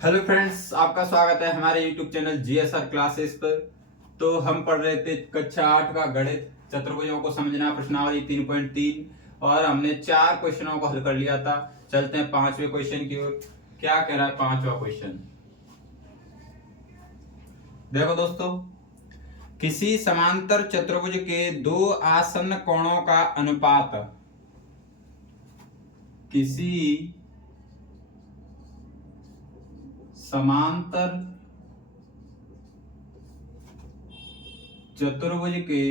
Hello friends, आपका स्वागत है हमारे यूट्यूब चैनल जीएसआर क्लासेस पर। तो हम पढ़ रहे थे कक्षा 8 का गणित, चतुर्भुजों को समझना, प्रश्नावली 3.3 और हमने 4 क्वेश्चनों को हल कर लिया था। चलते हैं 5वें क्वेश्चन की ओर। क्या कह रहा है 5वां क्वेश्चन? देखो दोस्तों, किसी समांतर चतुर्भुज के दो आसन्न कोणों का अनुपात किसी समांतर चतुर्भुज के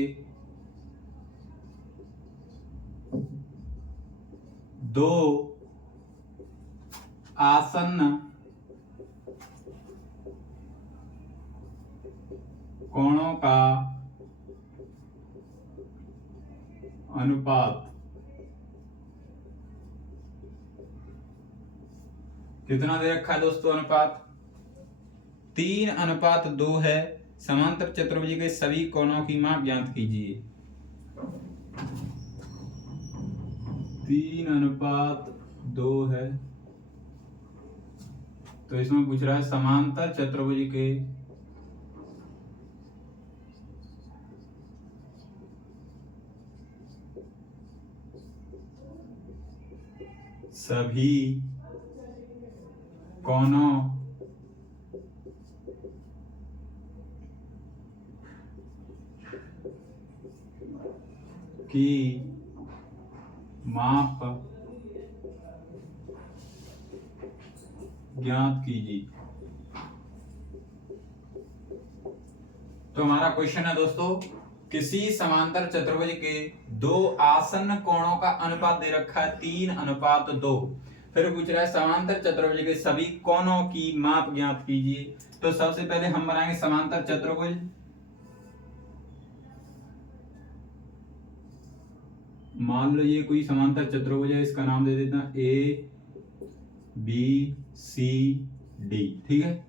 दो आसन्न कोणों का अनुपात कितना दे रखा है दोस्तों? अनुपात 3:2 है। समांतर चतुर्भुज के सभी कोणों की माप ज्ञात कीजिए। 3:2 है, तो इसमें पूछ रहा है समांतर चतुर्भुज के सभी कोणों की माप ज्ञात कीजिए। तो हमारा क्वेश्चन है दोस्तों, किसी समांतर चतुर्भुज के दो आसन्न कोणों का अनुपात दे रखा है 3:2। फिर पूछ रहा है समांतर चतुर्भुज के सभी कोणों की माप ज्ञात कीजिए। तो सबसे पहले हम बनाएंगे समांतर चतुर्भुज। मान लो ये कोई समांतर चतुर्भुज है, इसका नाम दे देता ए बी सी डी। ठीक है।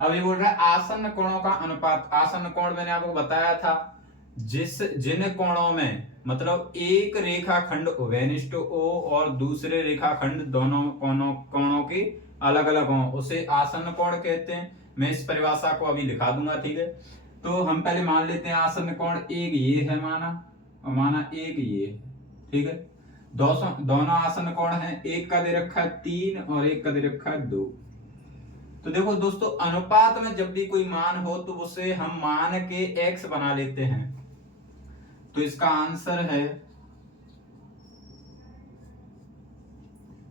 अब ये बोल रहा है आसन्न कोणों का अनुपात। आसन्न कोण मैंने आपको बताया था, जिन कोणों में मतलब एक रेखाखंड वेनिष्ठ ओ और दूसरे रेखाखंड दोनों कोणों के अलग अलग हों, उसे आसन्न कोण कहते हैं। मैं इस परिभाषा को अभी लिखा दूंगा। ठीक है। तो हम पहले मान लेते हैं आसन्न कोण एक ये है माना, और माना एक ये है। ठीक है। दोनों आसन्न कोण हैं, एक का दे रखा है 3 और एक का दे रखा है 2। तो देखो दोस्तों, अनुपात में जब भी कोई मान हो तो उसे हम मान के x बना लेते हैं। तो इसका आंसर है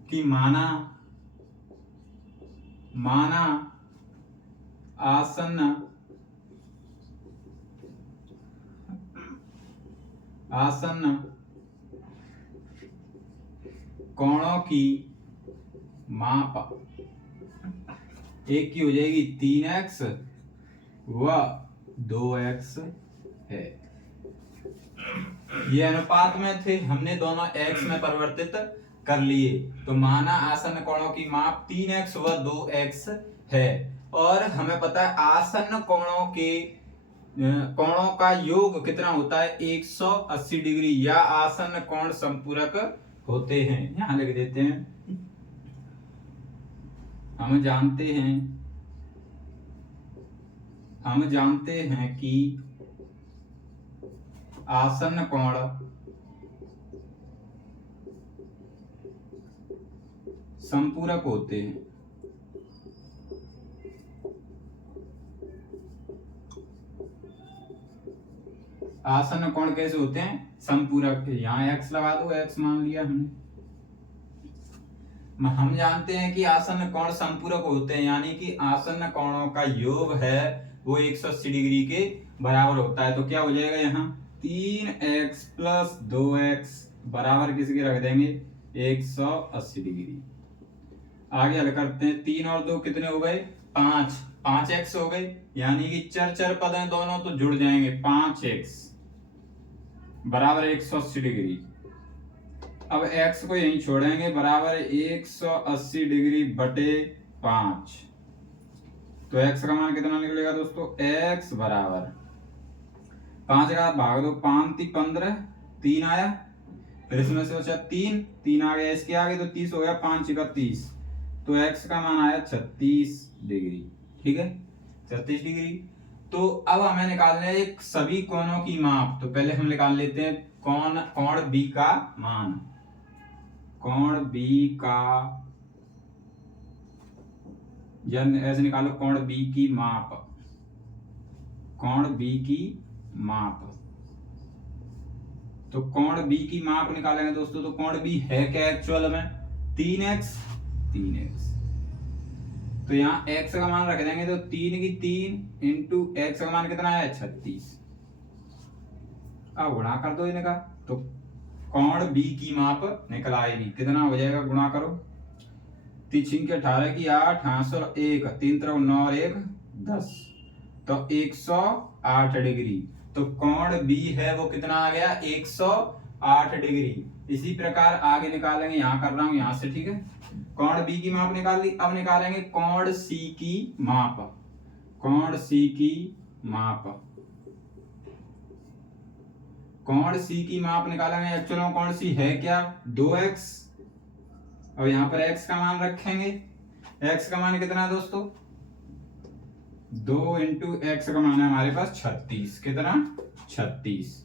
कि माना आसन्न कोणों की माप एक की हो जाएगी 3x व 2x है। ये अनुपात में थे, हमने दोनों x में परिवर्तित कर लिए। तो माना आसन्न कोणों की माप 3x व 2x है। और हमें पता है आसन्न कोणों का योग कितना होता है? 180 डिग्री, या आसन्न कोण संपूरक होते हैं। यहां लिख देते हैं। हम जानते हैं कि आसन्न कोण संपूरक होते हैं। आसन्न कोण कैसे होते हैं? संपूरक। यहां x लगा दो, x मान लिया हमने। हम जानते हैं कि आसन्न कोण संपूरक होते हैं, यानी कि आसन्न कोणों का योग है वो 180 डिग्री के बराबर होता है। तो क्या हो जाएगा यहाँ 3x + 2x बराबर किसके रख देंगे? 180 डिग्री। आगे हल करते हैं। 3 और 2 कितने हो गए? 5x हो गए, यानी कि चर पद हैं दोनों, तो जुड़ जाएंगे। 5x बराबर 180 डिग्री। अब x को यहीं छोड़ेंगे, बराबर 180 डिग्री बटे 5। तो x का मान कितना निकलेगा दोस्तों? x बराबर 5 का भाग दो, 5 × 15, 3 आया। फिर इसमें से बचा 3 आ गया इसके आगे, तो 30 हो गया। 5 × 30 तो x का मान आया 36 डिग्री। ठीक है, 36 डिग्री। तो अब हमें निकालना है एक सभी कोणों की माप। तो पहले हम निकाल लेते हैं कोण B का मान। कोण B का ऐसे निकालो, कोण B की माप, कोण B की माप। तो कोण B की माप निकालेंगे दोस्तों, तो कोण B है क्या एक्चुअल में 3x। तो यहाँ x का मान रख देंगे, तो 3 की 3 इंटू x का मान कितना है 36। अब गुणा कर दो इनका, तो कोण B की माप निकल आएगी। कितना हो जाएगा, गुणा करो, 3 की 18 की 8, 1 3 3 9 और 1 10, तो 108 डिग्री। तो कोण B है वो कितना आ गया 108 डिग्री। इसी प्रकार आगे निकालेंगे, यहाँ कर रहा हूं यहाँ से। ठीक है, कोण B की माप निकाल ली। अब निकालेंगे कोण C की माप। कोण C की माप, कोण C की माप निकालेंगे। एक्चुअल में कोण C है क्या 2x। अब यहाँ पर x का मान रखेंगे। x का मान कितना है दोस्तों 2 इंटू एक्स का मान है हमारे पास 36। कितना 36।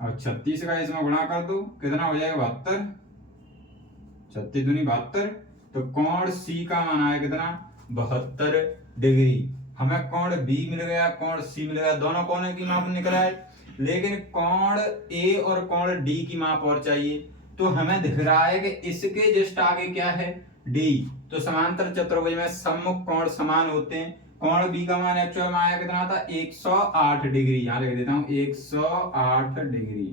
और 36 का इसमें गुणा कर दो, कितना हो जाएगा 72। 36 दूनी 72। तो कोण C का मान आया कितना 72 डिग्री। हमें कोण B मिल गया, कोण C मिल गया, दोनों कोणों की माप निकल आए। लेकिन कोण A और कोण D की माप और चाहिए। तो हमें दिख रहा है कि इसके जस्ट आगे क्या है D। तो समांतर चतुर्भुज में सम्मुख कोण समान होते हैं। कोण B का मान एक्चुअल में आया कितना था 108 डिग्री। यहाँ लिख देता हूं 108 डिग्री।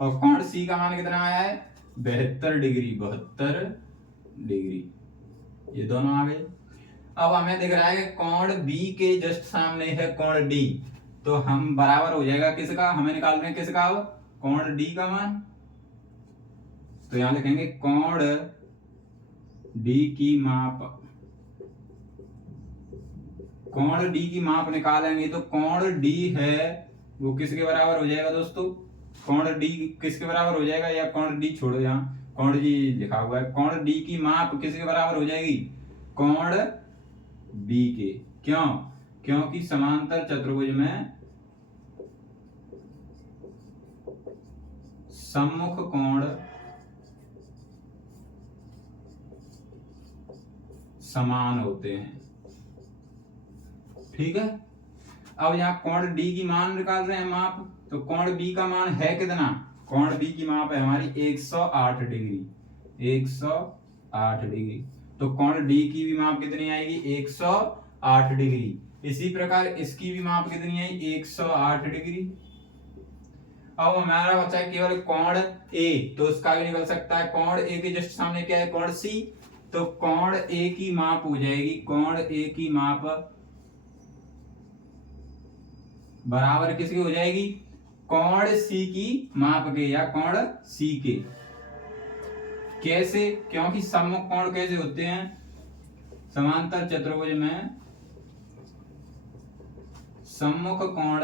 और कोण C का मान कितना आया है 72 डिग्री। 72 डिग्री, ये दोनों आ गए। अब हमें दिख रहा है कि कोण B के जस्ट सामने है कोण D। तो हम बराबर हो जाएगा किसका, हमें निकालना है किसका हो कोण D का मान। तो यहां लिखेंगे कोण D की माप। कोण D की माप निकालेंगे तो कोण D है वो किसके बराबर हो जाएगा दोस्तों, कोण D किसके बराबर हो जाएगा, या कोण D छोड़ो, यहाँ कोण D लिखा हुआ है। कोण D की माप किसके बराबर हो जाएगी कोण B के। क्यों, क्योंकि समांतर चतुर्भुज में सम्मुख कोण समान होते हैं। ठीक है, अब यहाँ कोण D की मान निकाल रहे हैं माप। तो कोण B का मान है कितना, कोण B की माप है हमारी 108 डिग्री। 108 डिग्री। तो कोण D की भी माप कितनी आएगी 108 डिग्री। इसी प्रकार इसकी भी माप कितनी आएगी 108 डिग्री। अब हमारा बचा है केवल कोण A, तो उसका भी निकल सकता है। कोण A के जस्ट सामने क्या है कोण C। तो कोण A की माप हो जाएगी, कोण A की माप बराबर किसकी हो जाएगी कोण C की माप के, या कोण C के। कैसे, क्योंकि सम्मुख कोण कैसे होते हैं समांतर चतुर्भुज में, सम्मुख कोण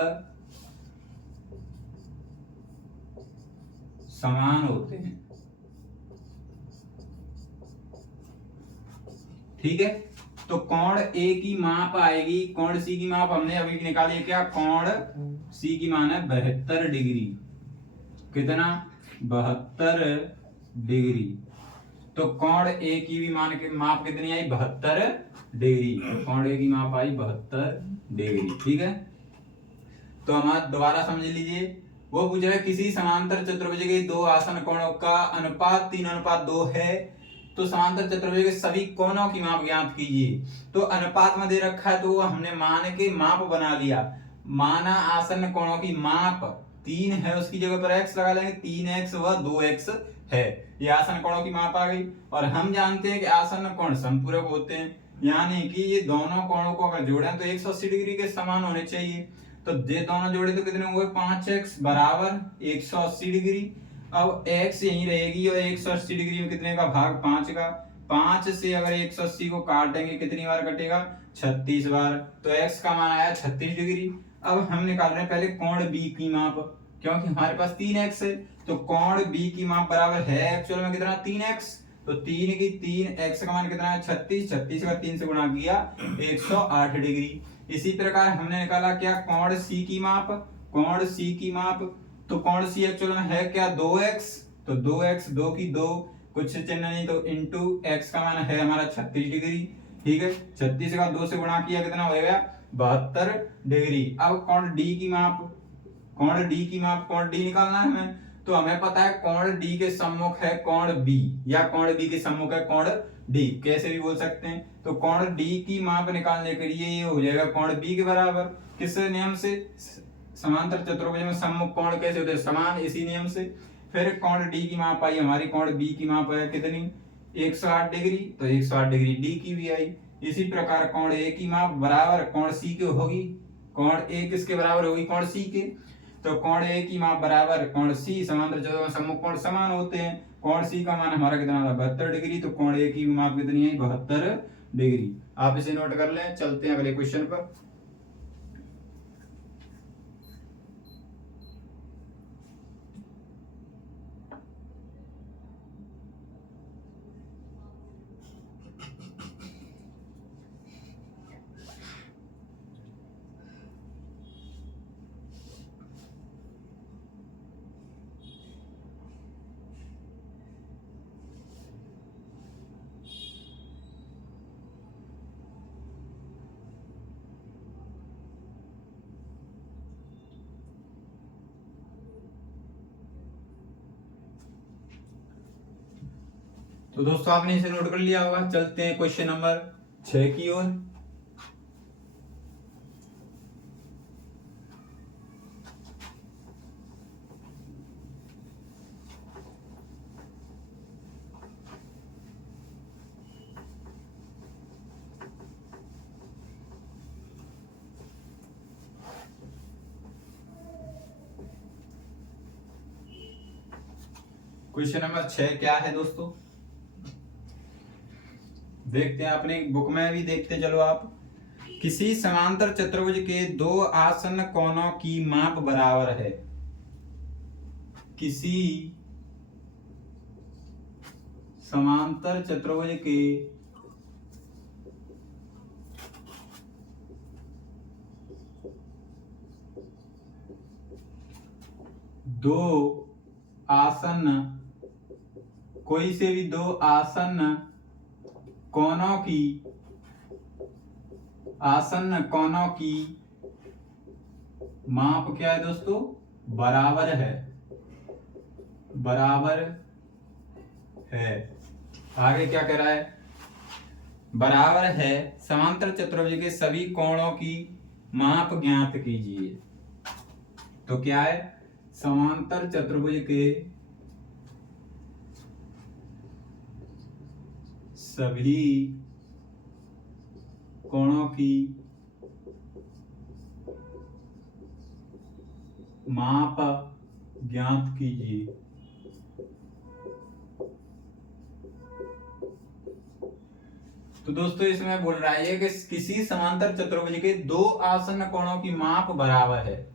समान होते हैं। ठीक है, तो कोण A की माप आएगी, कोण C की माप हमने अभी निकाली है क्या, कोण C की मान है 72 डिग्री। कितना 72 डिग्री। तो कोण A की भी मान की माप कितनी आई 72 डिग्री। तो कोण A की माप आई 72 डिग्री। ठीक है, तो हमारा दोबारा समझ लीजिए, वो पूछ रहा है किसी समांतर चतुर्भुज के दो आसन कोणों का अनुपात 3:2 है, तो समांतर चतुर्भुज के सभी कोणों की माप ज्ञात कीजिए। तो अनुपात में दे रखा है, तो हमने मान के माप बना लिया। माना आसन कोणों की माप 3 है, उसकी जगह पर x लगा लेंगे, 3x व 2x है। ये आसन कोणों की माप आ गई। और हम जानते हैं कि आसन कोण समपूरक होते हैं, यानी कि ये दोनों कोणों को अगर जोड़ें तो 180 डिग्री के समान होने चाहिए। तो ये दोनों जोड़े तो कितने हुए 5x बराबर 180 डिग्री। अब x यहीं रहेगी और 180 डिग्री में कितने का भाग 5 का। 5 से अगर 180 को काटेंगे कितनी बार कटेगा 36 बार। तो x का मान आया 36 डिग्री। अब हम निकाल रहे हैं पहले कोण B की माप, क्योंकि हमारे पास 3x है। तो कोण B की माप बराबर है एक्चुअल में कितना 3x। तो 3 की 3, x का मान कितना है 36, 36 का 3 से गुणा किया 108 डिग्री। इसी प्रकार हमने निकाला क्या कोण C की माप, कोण C की माप, तो कोण C एक्चुअल में है क्या 2x, तो 2x 2 की 2 कुछ चिन्ह नहीं तो इंटू x का मान है हमारा 36 डिग्री। ठीक है, 36 का 2 से गुणा किया कितना हो गया 72 डिग्री। अब कोण D की माप, कोण D की माप, कोण D निकालना है हमें, तो हमें पता है कोण D के सम्मुख है कोण B या कोण B के सम्मुख है कोण D, कैसे भी बोल सकते हैं। तो कोण D की माप निकालने के लिए ये हो जाएगा कोण B के बराबर, किस नियम से, समांतर चतुर्भुज में सम्मुख कोण कैसे होते हैं समान, इसी नियम से। फिर कोण D की माप आई हमारी, कोण B की माप है कितनी 108 डिग्री, तो 108 डिग्री D की भी आई। इसी प्रकार कोण A की माप बराबर कोण C की होगी, कोण A किसके बराबर होगी कोण C के, तो कोण A की माप बराबर कोण C, समांतर चतुर्भुज में सम्मुख कोण समान होते हैं। कोण C का मान हमारा कितना था 72 डिग्री, तो कोण A की माप कितनी है 72 डिग्री। आप इसे नोट कर लें, चलते हैं अगले क्वेश्चन पर। तो दोस्तों आपने इसे नोट कर लिया होगा, चलते हैं क्वेश्चन नंबर 6 की ओर। क्वेश्चन नंबर 6 क्या है दोस्तों, देखते हैं अपनी बुक में भी देखते चलो आप। किसी समांतर चतुर्भुज के दो आसन्न कोणों की माप बराबर है। किसी समांतर चतुर्भुज के दो आसन्न, कोई से भी दो आसन्न कोणों की, आसन्न कोणों की माप क्या है दोस्तों बराबर है, बराबर है। आगे क्या कह रहा है, बराबर है समांतर चतुर्भुज के सभी कोणों की माप ज्ञात कीजिए। तो क्या है, समांतर चतुर्भुज के सभी कोणों की माप ज्ञात कीजिए। तो दोस्तों इसमें बोल रहा है कि किसी समांतर चतुर्भुज के दो आसन्न कोणों की माप बराबर है,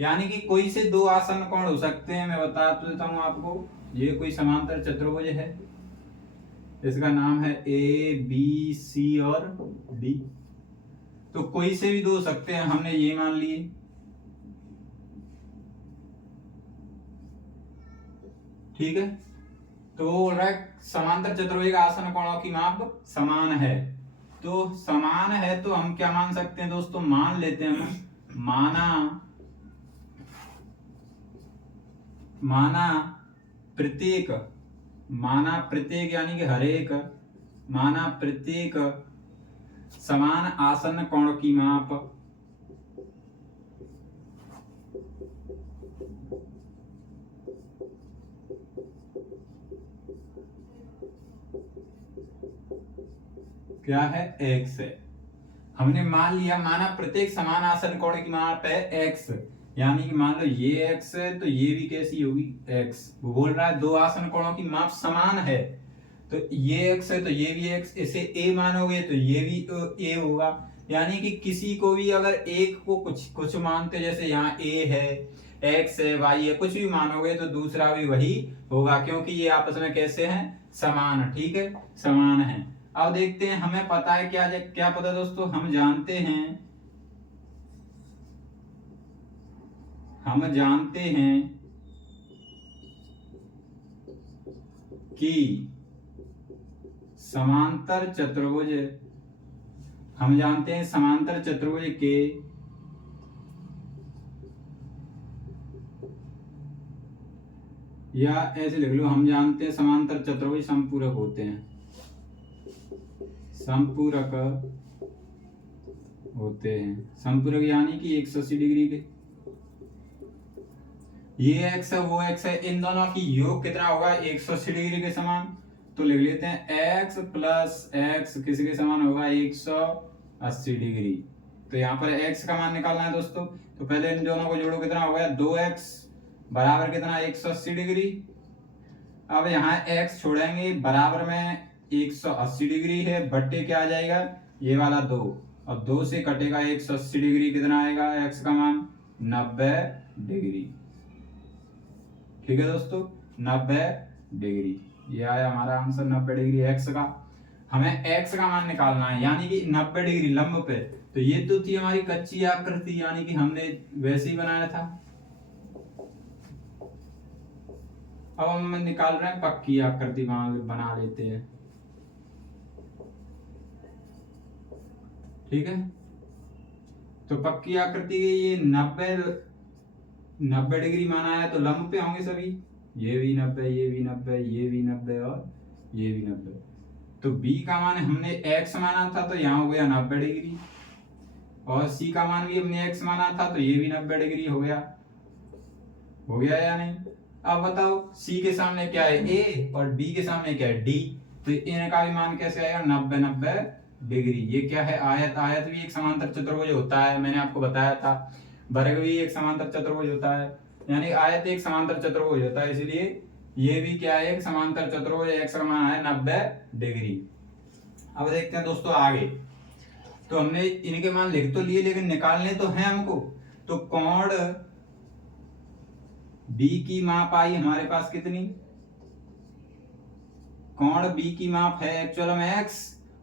यानी कि कोई से दो आसन्न कोण हो सकते हैं। मैं बता तो देता हूं आपको, ये कोई समांतर चतुर्भुज है, इसका नाम है ए बी सी और डी। तो कोई से भी दो हो सकते हैं, हमने ये मान लिए। ठीक है, तो बोल रहा है समांतर चतुर्भुज का आसन्न कोणों की माप समान है। तो समान है तो हम क्या मान सकते हैं दोस्तों, मान लेते हैं हम, माना प्रत्येक, माना प्रत्येक यानी कि हर एक, माना प्रत्येक समान आसन्न कोण की माप क्या है x है। हमने मान लिया, माना प्रत्येक समान आसन्न कोण की माप है x, यानी कि मान लो ये x है तो ये भी कैसी होगी x। वो बोल रहा है दो आसन्न कोणों की माप समान है, तो ये x है तो ये भी x, इसे a मानोगे तो ये भी a होगा। यानी कि किसी को भी अगर एक को कुछ कुछ मानते, जैसे यहाँ a है x है, y है, कुछ भी मानोगे तो दूसरा भी वही होगा, क्योंकि ये आपस में कैसे हैं, समान, ठीक है, समान है। अब देखते हैं, हमें पता है क्या क्या पता दोस्तों, हम जानते हैं कि समांतर चतुर्भुज, हम जानते हैं समांतर चतुर्भुज के या ऐसे लिख लो, हम जानते हैं समांतर चतुर्भुज समपूरक होते हैं, समपूरक होते हैं, समपूरक यानी कि 180 डिग्री के, ये x है वो x है, इन दोनों की योग कितना होगा, 180 डिग्री के समान। तो लिख लेते हैं x प्लस x किसके समान होगा, 180 डिग्री। तो यहाँ पर x का मान निकालना है दोस्तों, तो पहले इन दोनों को जोड़ो, कितना हो गया, 2x बराबर कितना, 180 डिग्री। अब यहाँ x छोड़ेंगे, बराबर में 180 डिग्री है, बट्टे क्या आ जाएगा, ये वाला 2, अब 2 से कटेगा 180 डिग्री, कितना आएगा x का मान, 90 डिग्री। ठीक है दोस्तों, 90 डिग्री, ये आया हमारा आंसर 90 डिग्री x का। हमें x का मान निकालना है, यानी कि 90 डिग्री लंब पे। तो ये तो थी हमारी कच्ची आकृति, यानी कि हमने वैसे ही बनाया था। अब हम निकाल रहे हैं पक्की आकृति, बना लेते हैं, ठीक है। तो पक्की आकृति ये 90 डिग्री माना है, तो लंब पे होंगे सभी, ये भी 90, ये भी 90, ये भी 90 और ये भी 90। तो b का मान हमने x माना था, तो यहाँ हो गया 90 डिग्री, और c का मान भी हमने x माना था, तो ये भी 90 डिग्री हो गया या नहीं। अब बताओ c के सामने क्या है, a, और b के सामने क्या है, d, तो इनका भी मान कैसे आएगा, 90 डिग्री। ये क्या है, आयत, आयत भी एक समांतर चतुर्भुज होता है, मैंने आपको बताया था। वर्ग भी एक समांतर चतुर्भुज होता है, यानी आयत एक समांतर चतुर्भुज होता है, इसलिए ये भी क्या है, एक समांतर चतुर्भुज, x का मान है 90 डिग्री। अब देखते हैं दोस्तों आगे। तो हमने इनके मान लिख तो लिए, लेकिन निकालने तो हैं हमको। तो कोण B की माप आई हमारे पास कितनी, कोण B की माप है एक्चुअल में x,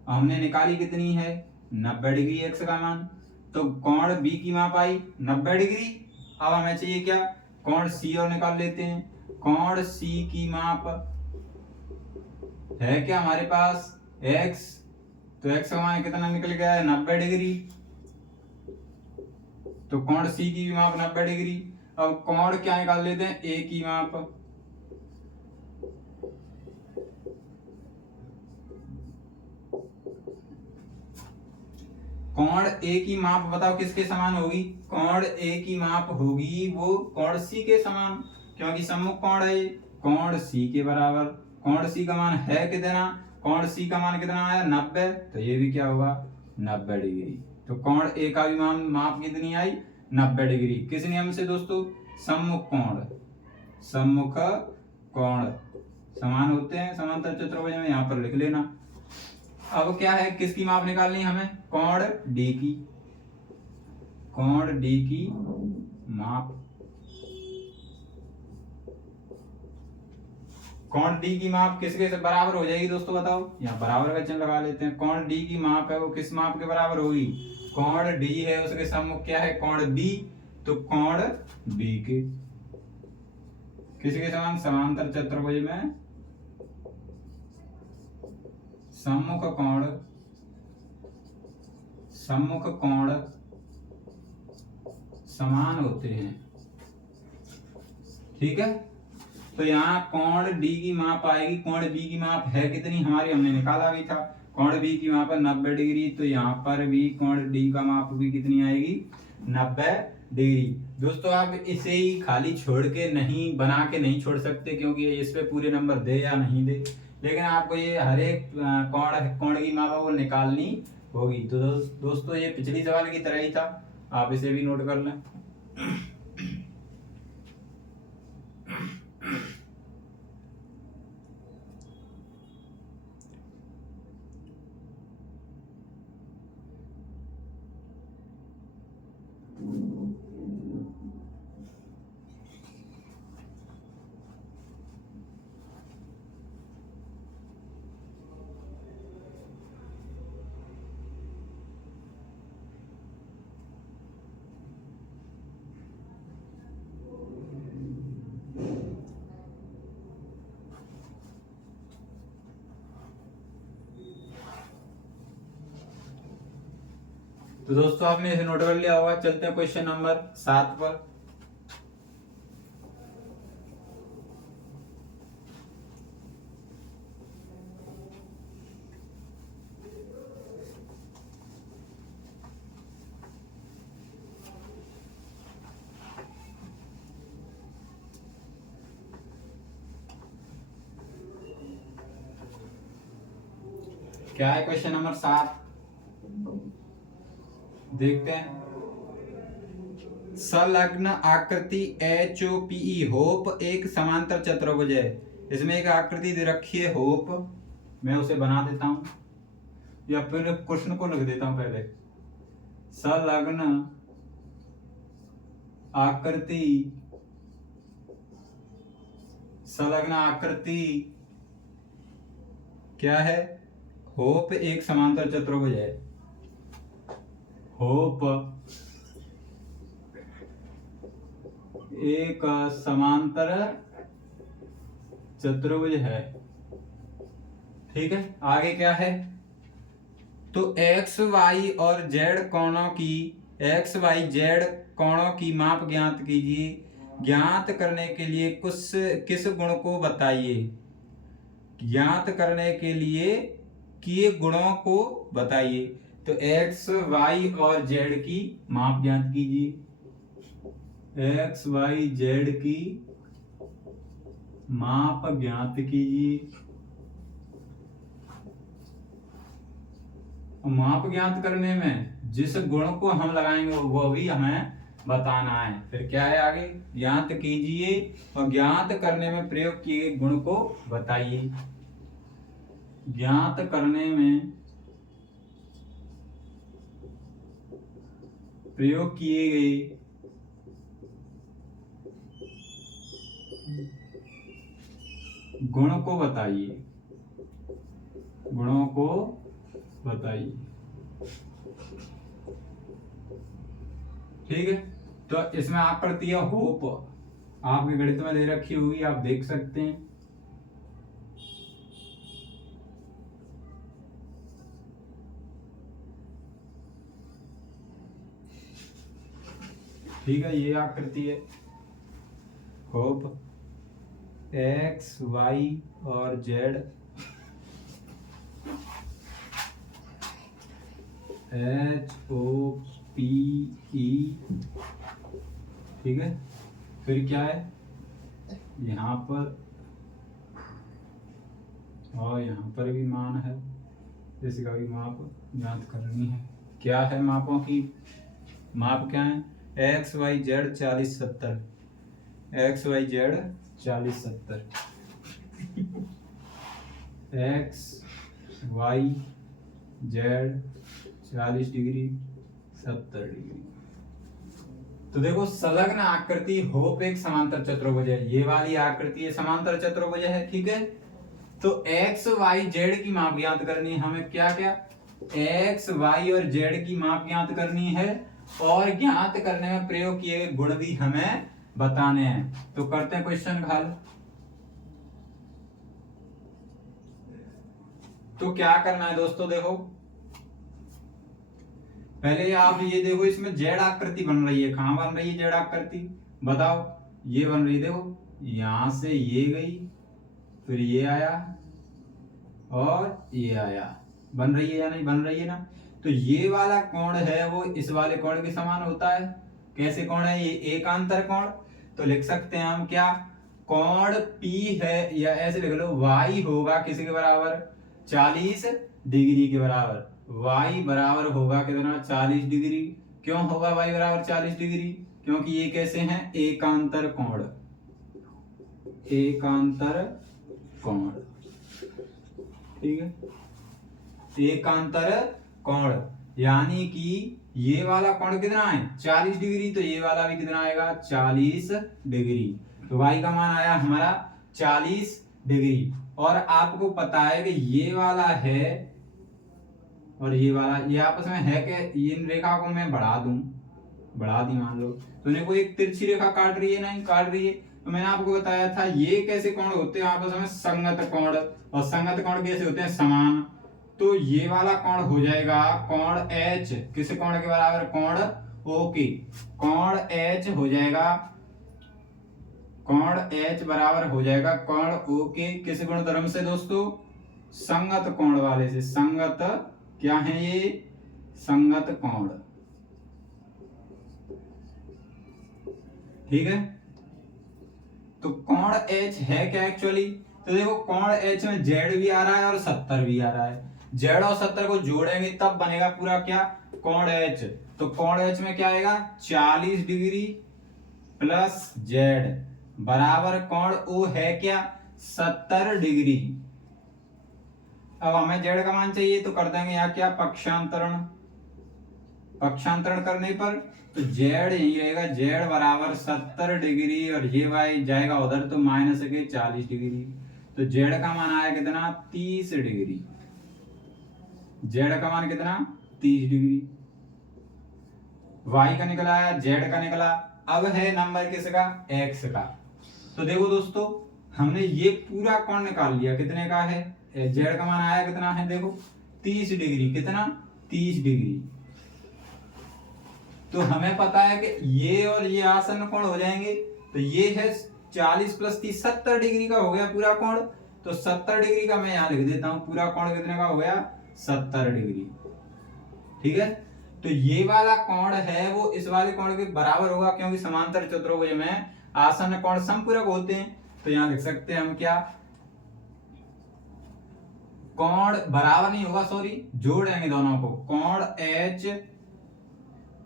हमने निकाली कितनी है, 90 डिग्री x का मान। तो कोण B की माप आई 90 डिग्री। अब हमें चाहिए क्या, कोण C और निकाल लेते हैं। कोण C की माप है क्या हमारे पास, x, तो x का मान कितना निकल गया है, 90 डिग्री। तो कोण C की भी माप 90 डिग्री। अब कोण क्या निकाल लेते हैं, A की माप, कोण A की माप बताओ किसके समान होगी, कोण A की माप होगी वो कोण C के समान, क्योंकि सम्मुख कोण है, कोण C के बराबर। कोण C का मान है कितना, कोण C का मान कितना आया, 90, तो ये भी क्या होगा, 90 डिग्री। तो कोण A का भी मान माप कितनी आई, 90 डिग्री। किस नियम से दोस्तों, सम्मुख कोण, सम्मुख कोण समान होते हैं समांतर चतुर्भुज में, यहाँ पर लिख लेना। अब क्या है, किसकी माप निकालनी हमें, कोण D की, कोण D की माप, कोण D की माप किसके से बराबर हो जाएगी दोस्तों, बताओ, यहाँ बराबर का चिन्ह लगा लेते हैं। कोण D की माप है वो किस माप के बराबर होगी, कोण D है उसके सम्मुख क्या है, कोण B, तो कोण B के किसके समान, समांतर चतुर्भुज में सम्मुख कोण, सम्मुख कोण समान होते हैं, ठीक है। तो यहाँ कोण D की माप आएगी, कोण B की माप है कितनी हमारी, हमने निकाला भी था, कोण B की माप है 90 डिग्री। तो यहाँ पर भी कोण D का माप भी कितनी आएगी, 90 डिग्री। दोस्तों आप इसे ही खाली छोड़ के नहीं, बना के नहीं छोड़ सकते, क्योंकि इस पे पूरे नंबर दे या नहीं दे, लेकिन आपको ये हर एक कोण की माप वो निकालनी होगी। तो दोस्तों ये पिछली सवाल की तरह ही था, आप इसे भी नोट कर लें। तो दोस्तों आपने इसे नोट कर लिया होगा। चलते हैं क्वेश्चन नंबर 7 पर। क्या है क्वेश्चन नंबर 7, देखते हैं। संलग्न आकृति HOPE होप एक समांतर चतुर्भुज है। इसमें एक आकृति दे रखी है होप, मैं उसे बना देता हूं या फिर क्वेश्चन को लिख देता हूं पहले। संलग्न आकृति, संलग्न आकृति क्या है? होप एक समांतर चतुर्भुज है। होप एक समांतर चतुर्भुज है, ठीक है। आगे क्या है? तो एक्स वाई और जेड कोणों की, एक्स वाई जेड कोणों की माप ज्ञात कीजिए। ज्ञात करने के लिए किस गुण को बताइए। ज्ञात करने के लिए किए गुणों को बताइए। तो एक्स वाई और जेड की माप ज्ञात कीजिए। एक्स वाई जेड की माप ज्ञात कीजिए। माप ज्ञात करने में जिस गुण को हम लगाएंगे वो भी हमें बताना है। फिर क्या है आगे? ज्ञात कीजिए और ज्ञात करने में प्रयोग किए गुण को बताइए। ज्ञात करने में प्रयोग किए गए गुण को बताइए। गुणों को बताइए, ठीक है। तो इसमें आकृति है होप, आपके गणित में दे रखी होगी, आप देख सकते हैं। ठीक है, ये आकृति है होप। एक्स वाई और जेड, HOPE, ठीक है। फिर क्या है? यहाँ पर और यहाँ पर भी मान है, इसका भी माप ज्ञात करनी है। क्या है मापों की? माप क्या है? X Y Z 40 70, X Y Z 40 70, X Y Z 40 degree 70 degree. तो देखो, संलग्न आकृति होप एक समांतर चतुर्भुज है। ये वाली आकृति है समांतर चतुर्भुज है, ठीक है। तो एक्स वाई जेड की माप ज्ञात करनी है हमें। क्या क्या? एक्स वाई और जेड की माप ज्ञात करनी है और ज्ञात करने में प्रयोग किए गए गुण भी हमें बताने हैं। तो करते हैं क्वेश्चन का हल। तो क्या करना है दोस्तों? देखो, पहले आप ये देखो, इसमें जेड आकृति बन रही है। कहां बन रही है जेड आकृति? बताओ। ये बन रही है, देखो, यहां से ये गई, फिर ये आया और ये आया। बन रही है या नहीं? बन रही है ना। तो ये वाला कोण है वो इस वाले कोण के समान होता है। कैसे कोण है ये? एकांतर कोण। तो लिख सकते हैं हम क्या? कोण P है, या ऐसे लिख लो, y होगा किसी के बराबर? 40 डिग्री के बराबर। y बराबर होगा कितना? 40 डिग्री। क्यों होगा y बराबर 40 डिग्री? क्योंकि ये कैसे हैं? एकांतर कोण। एकांतर कोण, ठीक है। एकांतर कोण यानी कि ये वाला कोण कितना है? 40 डिग्री। तो ये वाला भी कितना आएगा? 40 डिग्री। तो y का मान आया हमारा 40 डिग्री। और आपको पता है कि ये वाला है और ये वाला, ये आपस में है कि इन रेखा को मैं बढ़ा दूं, बढ़ा दी मान लो, तो इन्हें कोई एक तिरछी रेखा काट रही है? नहीं काट रही है। तो मैंने आपको बताया था ये कैसे कोण होते हैं आपस में? संगत कोण। और संगत कोण कैसे होते हैं? समान। तो ये वाला कोण हो जाएगा कोण H, किस कोण के बराबर? कोण O के। कोण H हो जाएगा, कोण H बराबर हो जाएगा कोण O के किस गुणधर्म से दोस्तों? संगत कोण वाले से। संगत क्या है ये? संगत कोण। ठीक है, तो कोण H है क्या एक्चुअली? तो देखो कोण H में Z भी आ रहा है और 70 भी आ रहा है। Z और 70 को जोड़ेंगे तब बनेगा पूरा क्या? कोण H। तो कोण H में क्या आएगा? 40 डिग्री प्लस Z बराबर कोण O है क्या? 70 डिग्री। अब हमें Z का मान चाहिए तो कर देंगे यहाँ क्या? पक्षांतरण। पक्षांतरण करने पर तो Z यही रहेगा, Z बराबर 70 डिग्री और ये y जाएगा उधर तो माइनस के 40 डिग्री। तो Z का मान आया कितना? 30 डिग्री। Z का मान कितना? 30 डिग्री। y का निकला है, Z का निकला। अब है नंबर किसका? x का। तो देखो दोस्तों हमने ये पूरा कोण निकाल लिया, कितने का है? Z का मान आया कितना है? देखो 30 डिग्री। कितना? 30 डिग्री। तो हमें पता है कि ये और ये आसन्न कोण हो जाएंगे। तो ये है 40 प्लस 30, 70 डिग्री का हो गया पूरा कोण। तो 70 डिग्री का मैं यहाँ लिख देता हूं। पूरा कोण कितने का हो गया? 70 डिग्री। ठीक है, तो ये वाला कोण है वो इस वाले कोण के बराबर होगा, क्योंकि समांतर चतुर्भुज में आसन्न कोण समपूरक होते हैं। तो यहाँ लिख सकते हैं हम क्या? कोण बराबर नहीं होगा, सॉरी, जोड़ेंगे दोनों को। कोण H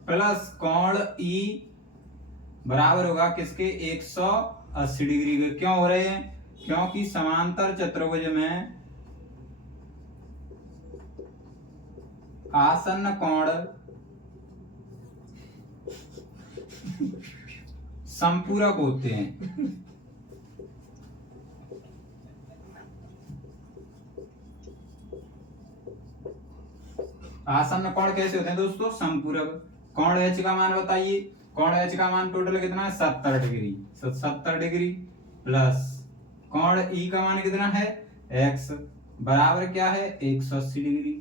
प्लस कोण E बराबर होगा किसके? 180 डिग्री के। क्यों हो रहे हैं? क्योंकि समांतर चतुर्भुज में आसन्न कोण समपूरक होते हैं। आसन्न कोण कैसे होते हैं दोस्तों? समपूरक। कोण H का मान बताइए। कोण H का मान टोटल कितना है? 70 डिग्री। 70 डिग्री प्लस कोण E का मान कितना है? x बराबर क्या है? 180 डिग्री।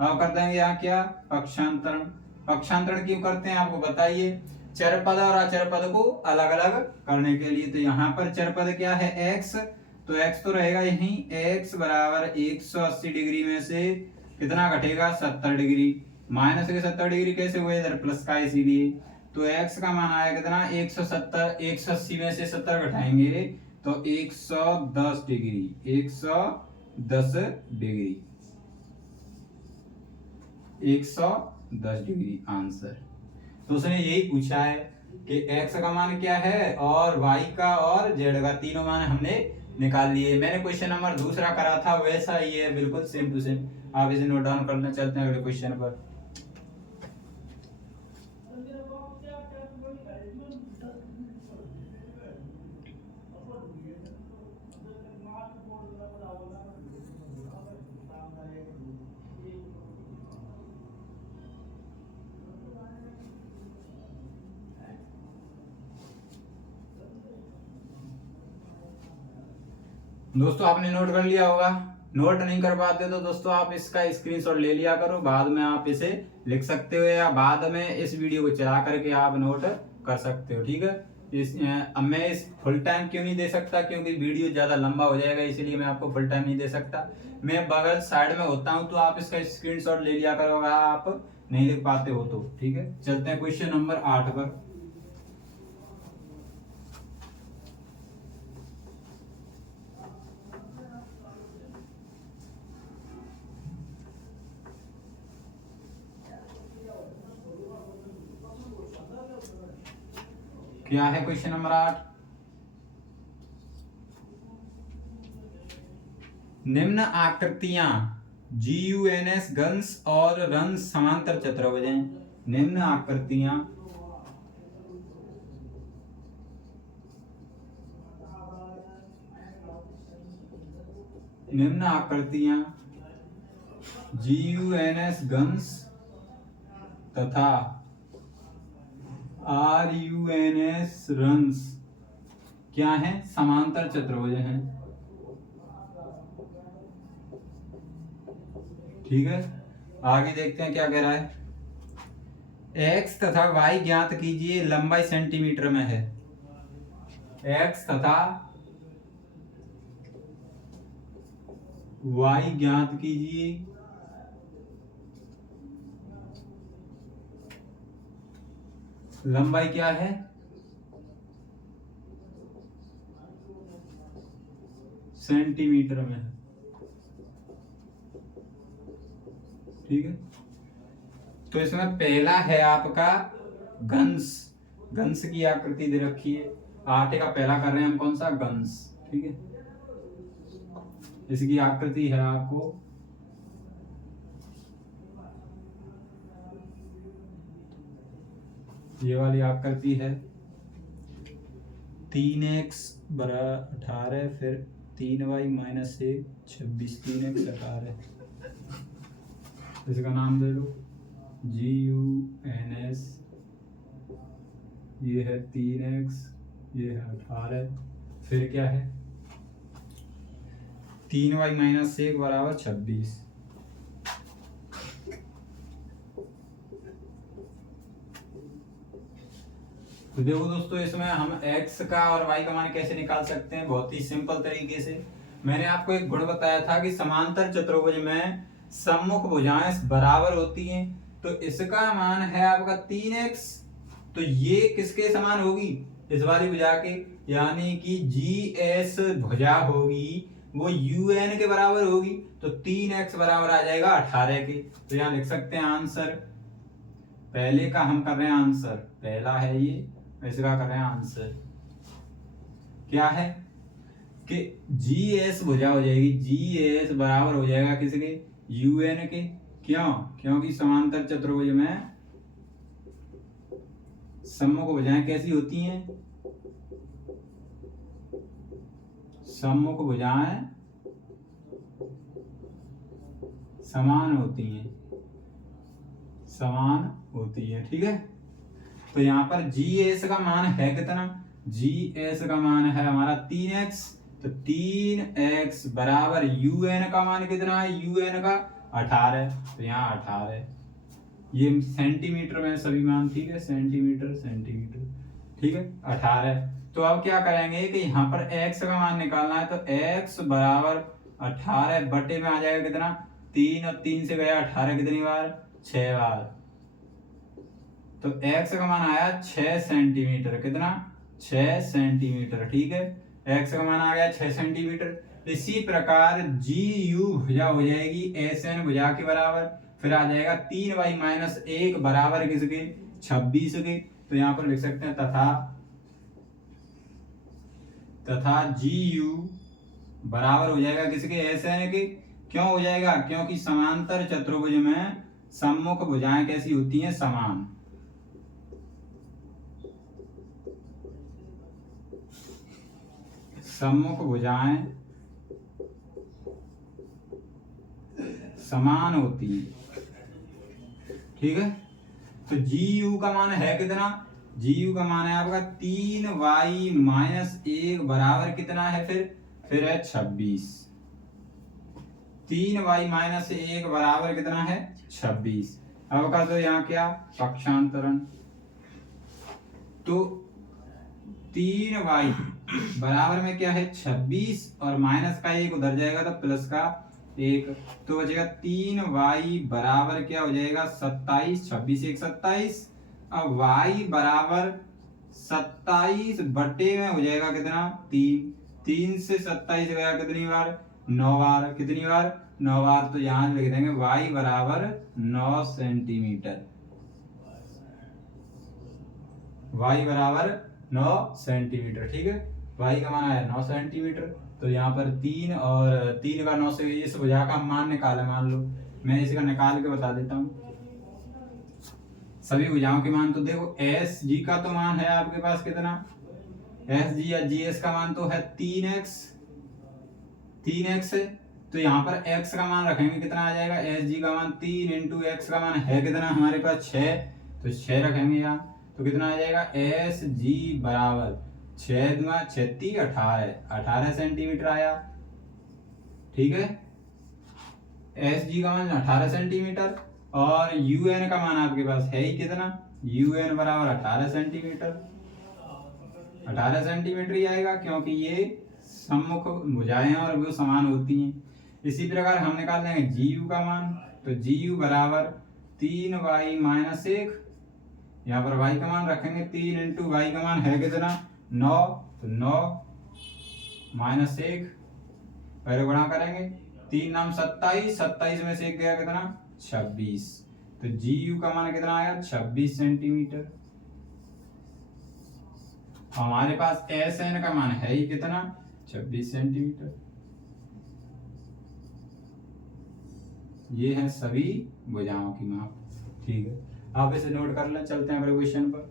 अब कर देंगे यहाँ क्या? पक्षांतरण। पक्षांतरण क्यों करते हैं आपको बताइए? चर पद और अचर पद को अलग अलग करने के लिए। तो यहाँ पर चर पद क्या है? x। तो x तो रहेगा यहीं, x बराबर 180 डिग्री में से कितना घटेगा? 70 डिग्री। माइनस के 70 डिग्री कैसे हुए? इधर प्लस का, इसीलिए। तो x का मान आया कितना? 170। 180 में से 70 घटाएंगे तो 110 डिग्री। 110 डिग्री। 110 degree answer. तो उसने यही पूछा है कि x का मान क्या है और y का और z का, तीनों मान हमने निकाल लिए। मैंने क्वेश्चन नंबर दूसरा करा था वैसा ही है, बिल्कुल सेम टू सेम। आप इसे नोट डाउन करना। चलते हैं अगले क्वेश्चन पर। दोस्तों आपने नोट कर लिया होगा। नोट नहीं कर पाते तो दोस्तों आप इसका स्क्रीनशॉट ले लिया करो, बाद में आप इसे लिख सकते हो या बाद में इस वीडियो को चला करके आप नोट कर सकते हो। ठीक है, अब मैं इस फुल टाइम क्यों नहीं दे सकता? क्योंकि वीडियो ज्यादा लंबा हो जाएगा, इसलिए मैं आपको फुल टाइम नहीं दे सकता। मैं बगल साइड में होता हूं तो आप इसका स्क्रीनशॉट ले लिया करो अगर आप नहीं लिख पाते हो तो। ठीक है, चलते हैं क्वेश्चन नंबर 8 पर। क्या है क्वेश्चन नंबर 8? निम्न आकृतियां GUNS गन्स और रंस समांतर चतुर्भुज हैं। निम्न आकृतियां GUNS गन्स तथा RUNS रंस क्या है? समांतर चतुर्भुज हैं। ठीक है, आगे देखते हैं क्या कह रहा है। x तथा y ज्ञात कीजिए, लंबाई सेंटीमीटर में है। x तथा y ज्ञात कीजिए, लंबाई क्या है, सेंटीमीटर में है। ठीक है, तो इसमें पहला है आपका गंस। गंस की आकृति दे रखी है, आटे का पहला कर रहे हैं हम कौन सा, गंस। ठीक है, इसकी आकृति है आपको ये वाली आकृति है, 3x बराबर 18, फिर 3y माइनस 1 26, 3x 18। इसका नाम दे दो GUNS। ये है 3x, ये है 18, फिर क्या है 3y माइनस 1 बराबर 26। तो देखो दोस्तों, इसमें हम x का और y का मान कैसे निकाल सकते हैं, बहुत ही सिंपल तरीके से। मैंने आपको एक गुण बताया था कि समांतर चतुर्भुज में सम्मुख भुजाएं बराबर होती हैं, तो इसका मान है आपका 3x, तो ये किसके समान होगी, इस वाली भुजा के, यानी कि GS भुजा होगी वो UN के बराबर होगी, तो 3x बराबर आ जाएगा 18 के। तो यहाँ लिख सकते हैं आंसर, पहले का हम कर रहे हैं आंसर, पहला है ये, इसका कर रहे हैं आंसर। क्या है कि GS भुजा हो जाएगी, GS बराबर हो जाएगा किसके, UN के। क्यों, क्योंकि समांतर चतुर्भुज में सम्मुख भुजाएं कैसी होती हैं, सम्मुख भुजाएं समान होती हैं, समान होती है। ठीक है, तो यहाँ पर GS का मान है कितना, GS का मान है हमारा 3x, तो 3x बराबर UN का मान कितना है, UN का 18, तो यहाँ 18, ये सेंटीमीटर में सभी मान। ठीक है, सेंटीमीटर सेंटीमीटर, ठीक है 18। तो अब क्या करेंगे कि यहाँ पर x का मान निकालना है, तो x बराबर 18 बटे में आ जाएगा कितना, 3 और 3 से गया 18 कितनी बार, 6 बार, तो x का मान आया 6 सेंटीमीटर, कितना 6 सेंटीमीटर। ठीक है, x का मान आ गया 6 सेंटीमीटर। इसी प्रकार GU भुजा हो जाएगी SN भुजा के बराबर, फिर आ जाएगा 3y माइनस 1 बराबर किसके, 26 के। तो यहाँ पर लिख सकते हैं तथा GU बराबर हो जाएगा किसके, SN के। क्यों हो जाएगा, क्योंकि समांतर चतुर्भुज में सम्मुख भुजाएं कैसी होती हैं, समान। सम्मुख भुजाएं समान होती हैं। ठीक है, तो GU का मान है कितना, GU का मान है आपका 3y माइनस 1 बराबर कितना है, फिर है 26। 3y माइनस 1 बराबर कितना है, 26। अब का तो यहाँ क्या, पक्षांतरण, तो 3y बराबर में क्या है 26, और माइनस का 1 उधर जाएगा तो प्लस का 1, तो बचेगा 3y बराबर क्या हो जाएगा 27, 26 1 27। अब y बराबर 27 बटे में हो जाएगा कितना, 3, 3 से 27 गया कितनी बार, 9 बार, कितनी बार, 9 बार। तो यहाँ लिख देंगे y बराबर 9 सेंटीमीटर, y बराबर 9 सेंटीमीटर। ठीक है, y का मान आया 9 सेंटीमीटर, तो यहाँ पर 3 और 3 का 9 से इस भुजा का मान निकाले, मान लो मैं इसका निकाल के बता देता हूँ सभी भुजाओं के मान। तो देखो SG का तो मान है आपके पास कितना, SG या GS का मान तो है 3x, 3x है, तो यहाँ पर x का मान रखेंगे कितना आ जाएगा, SG का मान 3 इंटू x का मान है कितना हमारे पास 6, तो 6 रखेंगे यहाँ, तो कितना आ जाएगा SG बराबर 6 दूना 36 18 सेंटीमीटर आया। ठीक है, एस जी का मान 18 सेंटीमीटर और यू एन का मान आपके पास है ही कितना, यू एन बराबर 18 सेंटीमीटर, 18 सेंटीमीटर ही आएगा क्योंकि ये सम्मुख भुजाएं हैं और वो समान होती हैं। इसी प्रकार हम निकाल लेंगे जी यू का मान, तो जी यू बराबर 3y माइनस 1, यहाँ पर y का मान रखेंगे 3 इंटू वाई का मान है कितना 9, तो 9 माइनस 1 पहले गुणा करेंगे, 3 नाम 27, 27 में से 1 गया कितना 26, तो जी यू का मान कितना आया 26 सेंटीमीटर। हमारे पास एस एन का मान है ही कितना 26 सेंटीमीटर। ये है सभी भुजाओं की माप, ठीक है। आप इसे नोट कर लें, चलते हैं अगले क्वेश्चन पर।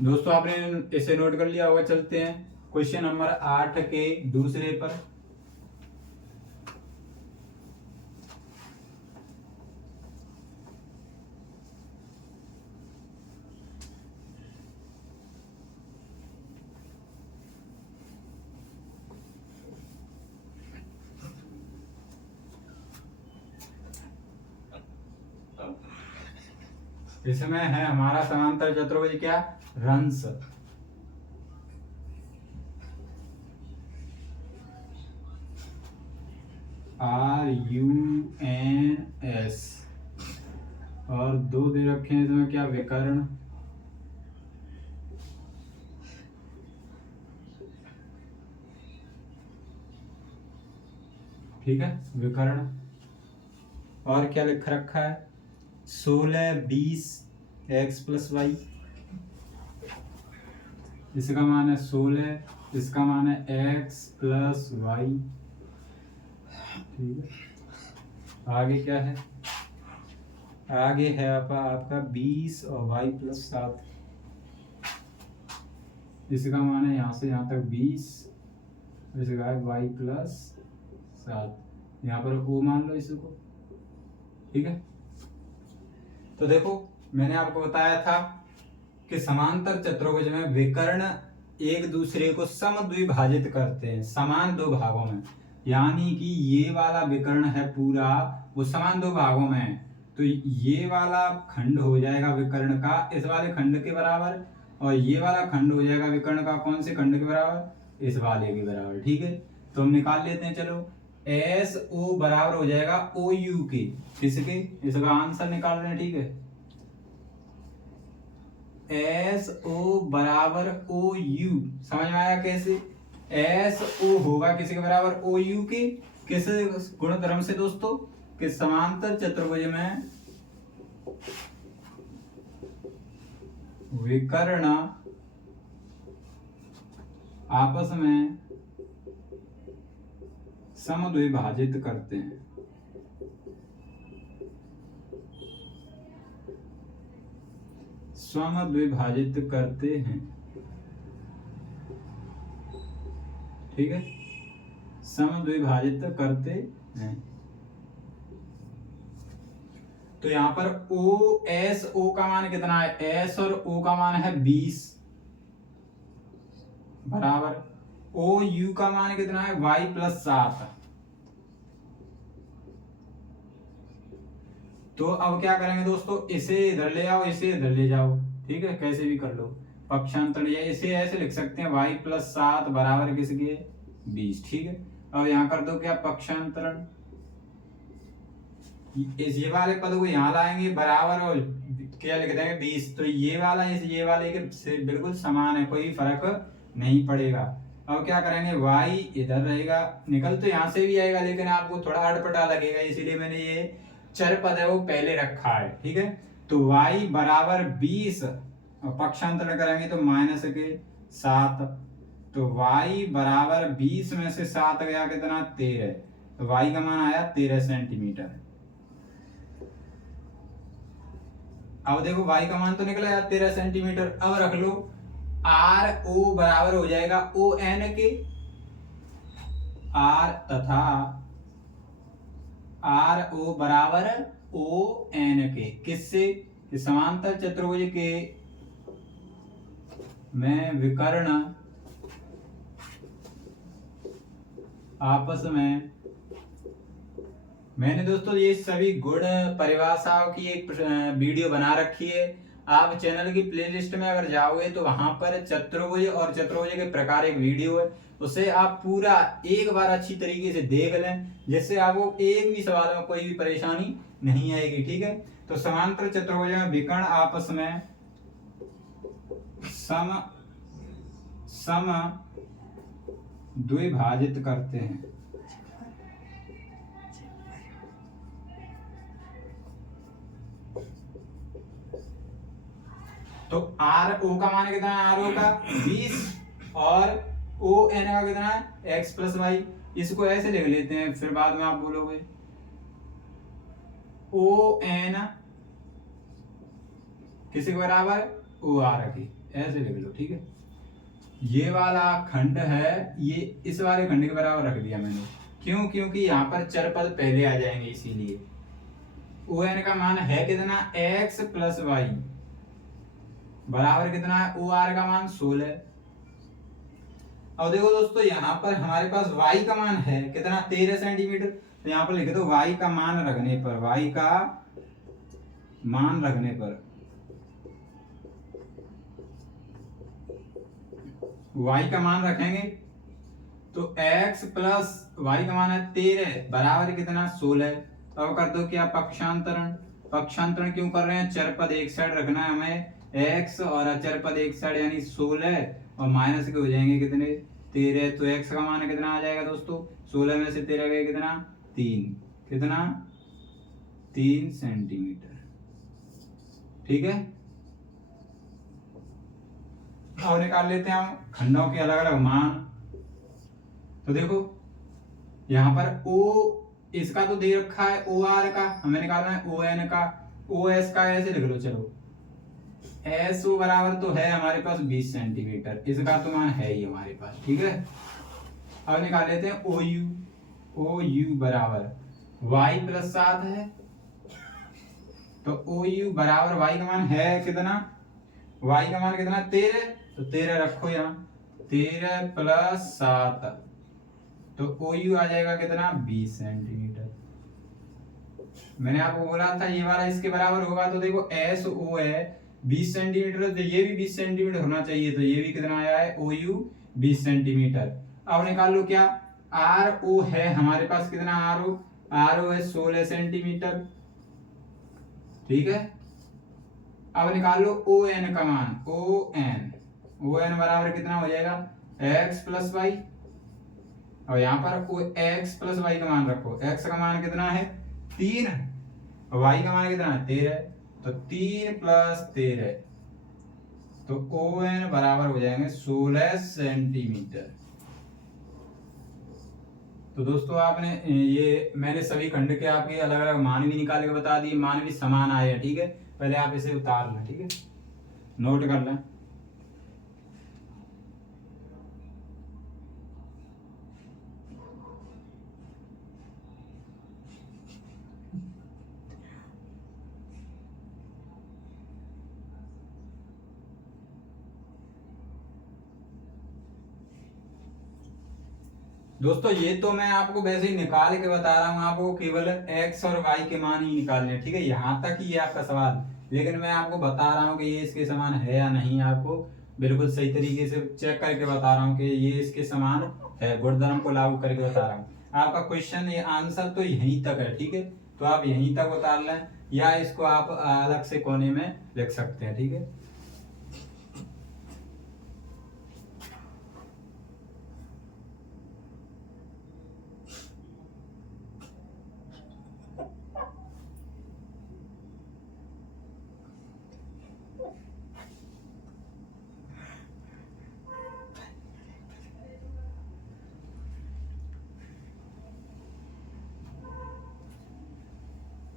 दोस्तों आपने इसे नोट कर लिया होगा, चलते हैं क्वेश्चन नंबर 8 के दूसरे पर। इसमें है हमारा समांतर चतुर्भुज क्या, रंस। RUNS और दो दे रखे हैं इसमें क्या, विकर्ण। ठीक है, विकर्ण। और क्या लिख रखा है 16 20 x प्लस वाई, इसका मान है 16, इसका मान है x प्लस वाई, ठीक है। आगे क्या है, आगे है आपका 20 और y प्लस 7, इसका मान है यहाँ से यहाँ तक 20, इसका है y प्लस 7, यहाँ पर o मान लो इसको, ठीक है। तो देखो मैंने आपको बताया था कि समांतर चतुर्भुज में विकर्ण एक दूसरे को समद्विभाजित करते हैं समान दो भागों में, यानी कि ये वाला विकर्ण है पूरा वो समान दो भागों में है, तो ये वाला खंड हो जाएगा विकर्ण का इस वाले खंड के बराबर, और ये वाला खंड हो जाएगा विकर्ण का कौन से खंड के बराबर, इस वाले के बराबर, ठीक है। तो हम निकाल लेते हैं, चलो एस ओ बराबर हो जाएगा ओ यू के, किसके, इसका आंसर निकाल रहे हैं, ठीक है। एस ओ बराबर ओ यू, समझ में आया कैसे, एस ओ होगा किसी के बराबर ओ यू के, किस गुणधर्म से दोस्तों, कि समांतर चतुर्भुज में विकर्ण आपस में समद्विभाजित करते हैं, समद्विभाजित करते हैं, ठीक है, समद्विभाजित करते हैं। तो यहाँ पर ओ एस ओ का मान कितना है, एस और ओ का मान है 20 बराबर ओ यू का मान कितना है y प्लस 7। तो अब क्या करेंगे दोस्तों, इसे इधर ले आओ, इसे इधर ले जाओ, ठीक है, कैसे भी कर लो पक्षांतर, या इसे ऐसे लिख सकते हैं y प्लस 7 बराबर किसके 20, ठीक है। अब यहाँ कर दो क्या पक्षांतरण, इस ये वाले पद को यहाँ लाएंगे बराबर और क्या लिख देंगे 20, तो ये वाला इस ये वाले के से बिल्कुल समान है, कोई फर्क नहीं पड़ेगा। अब क्या करेंगे y इधर रहेगा, निकल तो यहाँ से भी आएगा लेकिन आपको थोड़ा अटपटा लगेगा, इसीलिए मैंने ये चर पद है वो पहले रखा है, ठीक है। तो y बराबर 20 और पक्षांतरण करेंगे तो माइनस के 7, तो y बराबर 20 में से 7 गया कितना 13, तो y का मान आया 13 सेंटीमीटर। अब देखो y का मान तो निकला यार 13 सेंटीमीटर, अब रख लो आर ओ बराबर हो जाएगा ओ एन के, आर तथा आर ओ बराबर ओ एन के, किससे? समांतर चतुर्भुज के में विकर्ण आपस में। मैंने दोस्तों ये सभी गुण परिभाषाओं की एक वीडियो बना रखी है। आप चैनल की प्लेलिस्ट में अगर जाओगे तो वहां पर चतुर्भुज और चतुर्भुज के प्रकार एक वीडियो है, उसे आप पूरा एक बार अच्छी तरीके से देख लें, जिससे आपको एक भी सवाल में कोई भी परेशानी नहीं आएगी। ठीक है, तो समांतर चतुर्भुज में विकर्ण आपस में सम द्विभाजित करते हैं। तो आर ओ का मान कितना है? आर ओ का 20 और ओ एन का कितना है? X plus Y. इसको ऐसे लिख लेते हैं, फिर बाद में आप बोलोगे ओ एन किसी के बराबर? ओ आर की, ऐसे लिख लो। ठीक है, ये वाला खंड है, ये इस वाले खंड के बराबर रख दिया मैंने। क्यों? क्योंकि यहाँ पर चर पद पहले आ जाएंगे, इसीलिए। ओ एन का मान है कितना? एक्स प्लस वाई बराबर कितना है? ओ आर का मान 16। अब देखो दोस्तों, यहाँ पर हमारे पास y का मान है कितना? 13 सेंटीमीटर। तो यहाँ पर लिखे तो y का मान रखने पर, y का मान रखने पर, y का मान रखेंगे तो x प्लस y का मान है 13 बराबर कितना? 16। अब कर दो क्या? पक्षांतरण। पक्षांतरण क्यों कर रहे हैं? चर पद एक साइड रखना है हमें, x और अचर पद एक साइड, यानी 16 और माइनस के हो जाएंगे कितने? 13। तो x का मान कितना आ जाएगा दोस्तों? 16 में से 13 गए कितना? 3। कितना? 3 सेंटीमीटर। ठीक है, और निकाल लेते हैं हम खंडों के अलग अलग मान। तो देखो यहाँ पर ओ इसका तो दे रखा है, ओ आर का हमें निकालना है, ओ एन का, ओ एस का ऐसे लिख लो। चलो, एस ओ बराबर तो है हमारे पास 20 सेंटीमीटर, इसका तो मान है ही हमारे पास। ठीक है, अब निकाल लेते हैं ओ यू। ओ यू बराबर y प्लस 7 है, तो ओ यू बराबर y का मान है कितना? y का मान कितना? 13। तो 13 रखो यहाँ, 13 प्लस 7, तो ओ यू आ जाएगा कितना? 20 सेंटीमीटर। मैंने आपको बोला था ये वाला इसके बराबर होगा। तो देखो एस ओ है 20 सेंटीमीटर, तो ये भी 20 सेंटीमीटर होना चाहिए, तो ये भी कितना आया है? ओ यू 20 सेंटीमीटर। अब निकाल लो क्या? आर ओ है हमारे पास कितना? आर ओ है 16 सेंटीमीटर। ठीक है, अब निकाल लो ओ एन का मान। ओ एन बराबर कितना हो जाएगा? X plus Y. और यहाँ पर एक्स प्लस वाई का मान रखो। एक्स का मान कितना है? 3 और वाई का मान कितना है? 13। तो 3 प्लस 13, तो ओ एन बराबर हो जाएंगे 16 सेंटीमीटर। तो दोस्तों आपने ये मैंने सभी खंड के आपके अलग अलग मान भी निकाल के बता दिए, मान भी समान आए हैं। ठीक है, पहले आप इसे उतार लें। ठीक है, नोट कर लें। दोस्तों ये तो मैं आपको वैसे ही निकाल के बता रहा हूँ, आपको केवल x और y के मान ही निकालने हैं। ठीक है, यहाँ तक ही है आपका सवाल, लेकिन मैं आपको बता रहा हूँ कि ये इसके समान है या नहीं। आपको बिल्कुल सही तरीके से चेक करके बता रहा हूँ कि ये इसके समान है, गुणधर्म को लागू करके बता रहा हूँ। आपका क्वेश्चन ये आंसर तो यहीं तक है। ठीक है, तो आप यहीं तक उतार लें, या इसको आप अलग से कोने में लिख सकते हैं। ठीक है,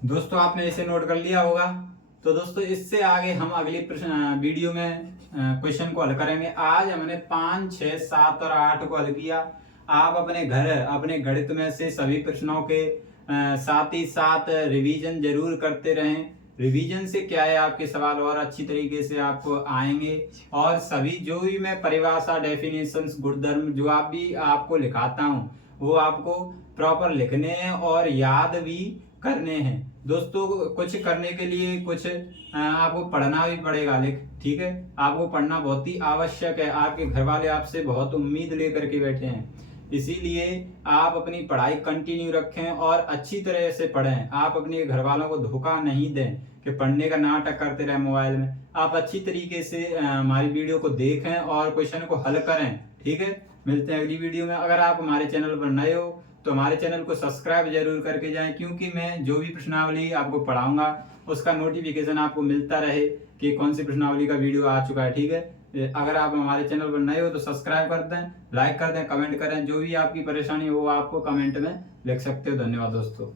दोस्तों आपने इसे नोट कर लिया होगा। तो दोस्तों इससे आगे हम अगली वीडियो में क्वेश्चन को हल करेंगे। आज हमने 5, 6, 7 और 8 को हल किया। आप अपने घर अपने गणित में से सभी प्रश्नों के साथ ही साथ रिवीजन जरूर करते रहें। रिवीजन से क्या है, आपके सवाल और अच्छी तरीके से आपको आएंगे। और सभी जो भी मैं परिभाषा, डेफिनेशंस, गुणधर्म जो आप भी आपको लिखाता हूँ वो आपको प्रॉपर लिखने हैं और याद भी करने हैं। दोस्तों कुछ करने के लिए कुछ आपको पढ़ना भी पड़ेगा, ठीक है, आपको पढ़ना बहुत ही आवश्यक है। आपके घर वाले आपसे बहुत उम्मीद लेकर के बैठे हैं, इसीलिए आप अपनी पढ़ाई कंटिन्यू रखें और अच्छी तरह से पढ़ें। आप अपने घर वालों को धोखा नहीं दें कि पढ़ने का नाटक करते रहे मोबाइल में। आप अच्छी तरीके से हमारी वीडियो को देखें और क्वेश्चन को हल करें, ठीक है। मिलते हैं अगली वीडियो में। अगर आप हमारे चैनल पर नए हो तो हमारे चैनल को सब्सक्राइब जरूर करके जाएं, क्योंकि मैं जो भी प्रश्नावली आपको पढ़ाऊंगा उसका नोटिफिकेशन आपको मिलता रहे कि कौन सी प्रश्नावली का वीडियो आ चुका है, ठीक है। अगर आप हमारे चैनल पर नए हो तो सब्सक्राइब कर दें, लाइक कर दें, कमेंट करें। जो भी आपकी परेशानी हो आपको कमेंट में लिख सकते हो। धन्यवाद दोस्तों।